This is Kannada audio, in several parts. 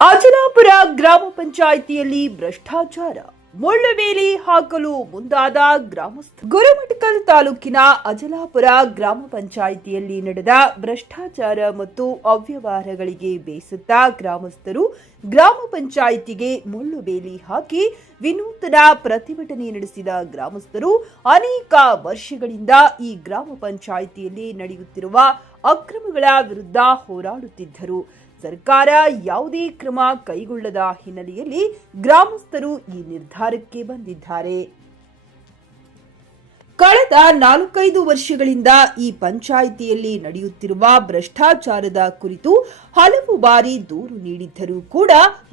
ಅಜನಾಪುರ ಗ್ರಾಮ ಪಂಚಾಯಿತಿಯಲ್ಲಿ ಭ್ರಷ್ಟಾಚಾರ, ಮುಳ್ಳುವೇಲಿ ಹಾಕಲು ಮುಂದಾದ ಗ್ರಾಮಸ್ಥ. ಗುರುಮಠಕಲ್ ತಾಲೂಕಿನ ಅಜಲಾಪುರ ಗ್ರಾಮ ಪಂಚಾಯಿತಿಯಲ್ಲಿ ನಡೆದ ಭ್ರಷ್ಟಾಚಾರ ಮತ್ತು ಅವ್ಯವಹಾರಗಳಿಗೆ ಬೇಸತ್ತ ಗ್ರಾಮಸ್ಥರು ಗ್ರಾಮ ಪಂಚಾಯಿತಿಗೆ ಮುಳ್ಳುಬೇಲಿ ಹಾಕಿ ವಿನೂತನ ಪ್ರತಿಭಟನೆ ನಡೆಸಿದ ಗ್ರಾಮಸ್ಥರು ಅನೇಕ ವರ್ಷಗಳಿಂದ ಈ ಗ್ರಾಮ ಪಂಚಾಯಿತಿಯಲ್ಲಿ ನಡೆಯುತ್ತಿರುವ ಅಕ್ರಮಗಳ ವಿರುದ್ಧ ಹೋರಾಡುತ್ತಿದ್ದರು. ಸರ್ಕಾರ ಯಾವುದೇ ಕ್ರಮ ಕೈಗೊಳ್ಳದ ಹಿನ್ನೆಲೆಯಲ್ಲಿ ಗ್ರಾಮಸ್ಥರು ಈ ನಿರ್ಧಾರಕ್ಕೆ ಬಂದಿದ್ದಾರೆ. ಕಳೆದ ನಾಲ್ಕೈದು ವರ್ಷಗಳಿಂದ ಈ ಪಂಚಾಯಿತಿಯಲ್ಲಿ ನಡೆಯುತ್ತಿರುವ ಭ್ರಷ್ಟಾಚಾರದ ಕುರಿತು ಹಲವು ಬಾರಿ ದೂರು ನೀಡಿದ್ದರೂ ಕೂಡ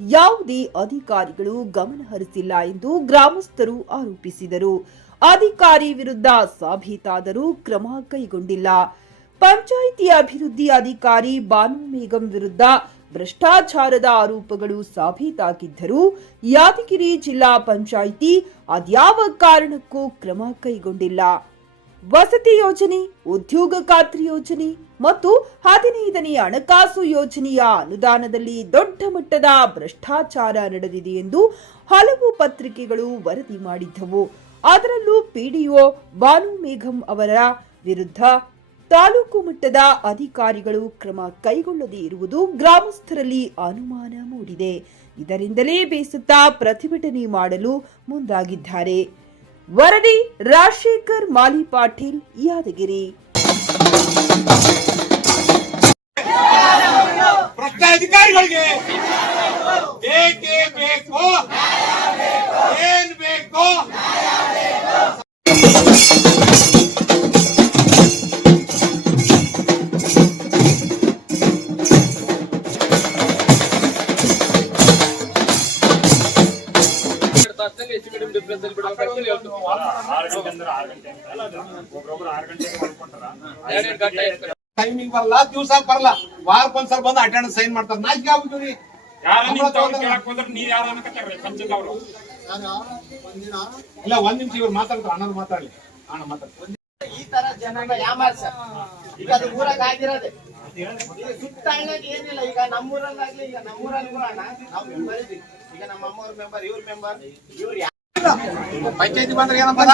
ಯಾವುದೇ ಅಧಿಕಾರಿಗಳು ಗಮನಹರಿಸಿಲ್ಲ ಎಂದು ಗ್ರಾಮಸ್ಥರು ಆರೋಪಿಸಿದರು. ಅಧಿಕಾರಿ ವಿರುದ್ಧ ಸಾಬೀತಾದರೂ ಕ್ರಮ ಕೈಗೊಂಡಿಲ್ಲ. ಪಂಚಾಯಿತಿ ಅಭಿವೃದ್ಧಿ ಅಧಿಕಾರಿ ಬಾನು ಮೇಘಂ ವಿರುದ್ಧ ಭ್ರಷ್ಟಾಚಾರದ ಆರೋಪಗಳು ಸಾಬೀತಾಗಿದ್ದರೂ ಯಾದಗಿರಿ ಜಿಲ್ಲಾ ಪಂಚಾಯಿತಿ ಅದ್ಯಾವ ಕಾರಣಕ್ಕೂ ಕ್ರಮ ಕೈಗೊಂಡಿಲ್ಲ. ವಸತಿ ಯೋಜನೆ, ಉದ್ಯೋಗ ಖಾತ್ರಿ ಯೋಜನೆ ಮತ್ತು ಹದಿನೈದನೇ ಹಣಕಾಸು ಯೋಜನೆಯ ಅನುದಾನದಲ್ಲಿ ದೊಡ್ಡ ಮಟ್ಟದ ಭ್ರಷ್ಟಾಚಾರ ನಡೆದಿದೆ ಎಂದು ಹಲವು ಪತ್ರಿಕೆಗಳು ವರದಿ ಮಾಡಿದ್ದವು. ಅದರಲ್ಲೂ ಪಿಡಿಒ ಬಾನು ಮೇಘಂ ಅವರ ವಿರುದ್ಧ ತಾಲೂಕು ಮಟ್ಟದ ಅಧಿಕಾರಿಗಳು ಕ್ರಮ ಕೈಗೊಳ್ಳದೇ ಇರುವುದು ಗ್ರಾಮಸ್ಥರಲ್ಲಿ ಅನುಮಾನ ಮೂಡಿದೆ. ಇದರಿಂದಲೇ ಬೇಸುತ್ತಾ ಪ್ರತಿಭಟನೆ ಮಾಡಲು ಮುಂದಾಗಿದ್ದಾರೆ. ವರದಿ ರಾಜಶೇಖರ್ ಮಾಲಿ ಪಾಟೀಲ್, ಯಾದಗಿರಿ. ಅಧಿಕಾರಿಗಳಿಗೆ ಬೇಕು, ಏನ್ ಬೇಕು? ಹೆಚ್ಚು ಕಡಿಮೆ ಡಿಫ್ರೆನ್ಸ್ ಅಲ್ಲಿ ಎರಡೆರಡು ಗಂಟೆ ಟೈಮಿಂಗ್ ಬರಲ್ಲ ದಿವಸ ಬರಲ್ಲ. ವಾರಕ್ಕೊಂದ್ಸಲ ಬಂದು ಅಟೆಂಡೆನ್ಸ್ ಸೈನ್ ಮಾಡ್ತಾರೆ. ನಾಚಿಕೆ ಆಗ್ಬಿಟ್ಟಿವ್ರಿ ಅವರು. ಇಲ್ಲ ಒಂದ್ ನಿಮಿಷ ಇವ್ರು ಮಾತಾಡ್ತಾರೆ ಅಣ್ಣ ಮಾತಾಡ್ಲಿ. ಅಣ್ಣ ಮಾತಾಡ್ತಾರೆ ಈ ತರ ಜನನ ಸರ್? ಈಗ ಅದು ಊರಾಗ ಆಗಿರೋದೆ. ಸುತ್ತ ಹಳ್ಳಿಯಾಗ ಏನಿಲ್ಲ, ಈಗ ನಮ್ಮೂರಲ್ಲಾಗ್ಲಿ, ಈಗ ನಮ್ಮೂರಲ್ಲಿ ಕೂಡ ನಾವು ಮೆಂಬರ್ ಇದ್ದೀವಿ ಈಗ ನಮ್ಮ ಅಮ್ಮವ್ರ ಮೆಂಬರ್, ಇವ್ರ ಮೆಂಬರ್, ಇವ್ರು ಪಂಚಾಯತಿ ಬಂದ್ರೆ ಏನಂತ